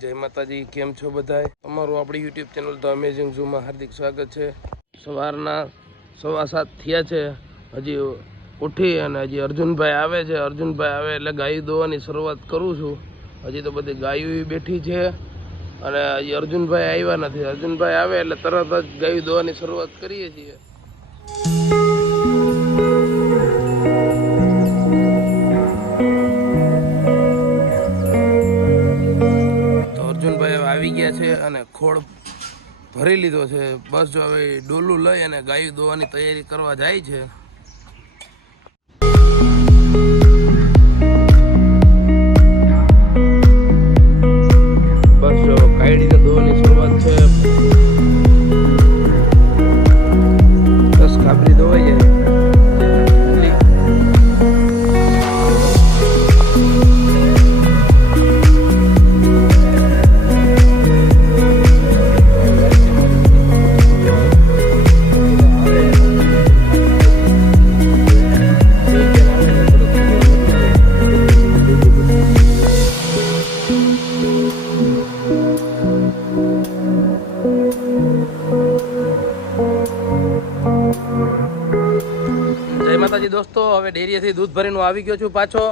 જય માતાજી। કેમ છો બધાય? તમારું આપણી યુટ્યુબ ચેનલ ધ અમેઝિંગ ઝૂમાં હાર્દિક સ્વાગત છે। સવારના 7:15 થયા છે, હજી ઉઠી અને હજી અર્જુનભાઈ આવે છે। અર્જુનભાઈ આવે એટલે ગાયું દોવાની શરૂઆત કરું છું। હજી તો બધી ગાયું બેઠી છે અને હજી અર્જુનભાઈ આવ્યા નથી। અર્જુનભાઈ આવે એટલે તરત જ ગાયું દોવાની શરૂઆત કરીએ છીએ। અર્જુનભાઈ આવી ગયા છે અને ખોળ ભરી લીધો છે। બસ જો હવે ડોલું લઈ અને ગાયું દોવાની તૈયારી કરવા જાય છે। બસ જો કાયડીને દોવાની શરૂઆત છે। 10 ખાબરી દોવાઈ જાય। જય માતાજી દોસ્તો, હવે ડેરીએથી દૂધ ભરીને આવી ગયો છું પાછો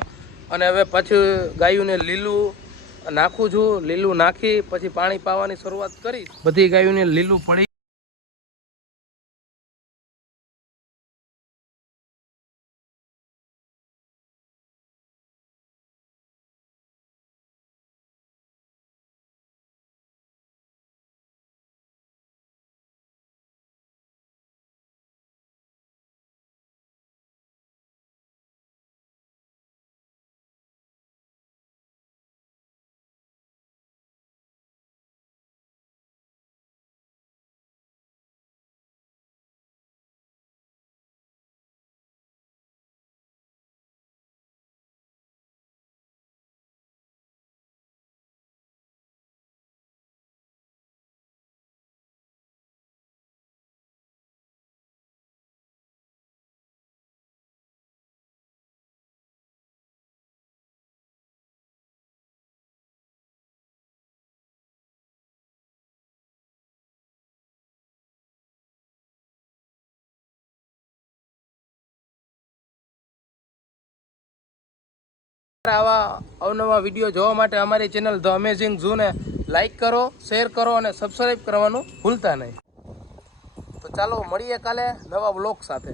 અને હવે પાછું ગાયોને લીલું નાખું છું। લીલું નાખી પછી પાણી પાવાની શરૂઆત કરી। બધી ગાયોને લીલું પડી આવા અવનવા વિડીયો જોવા માટે અમારી ચેનલ ધ અમેઝિંગ ઝૂને લાઈક કરો, શેર કરો અને સબસ્ક્રાઈબ કરવાનું ભૂલતા નહીં। તો ચાલો મળીએ કાલે નવા બ્લોગ સાથે।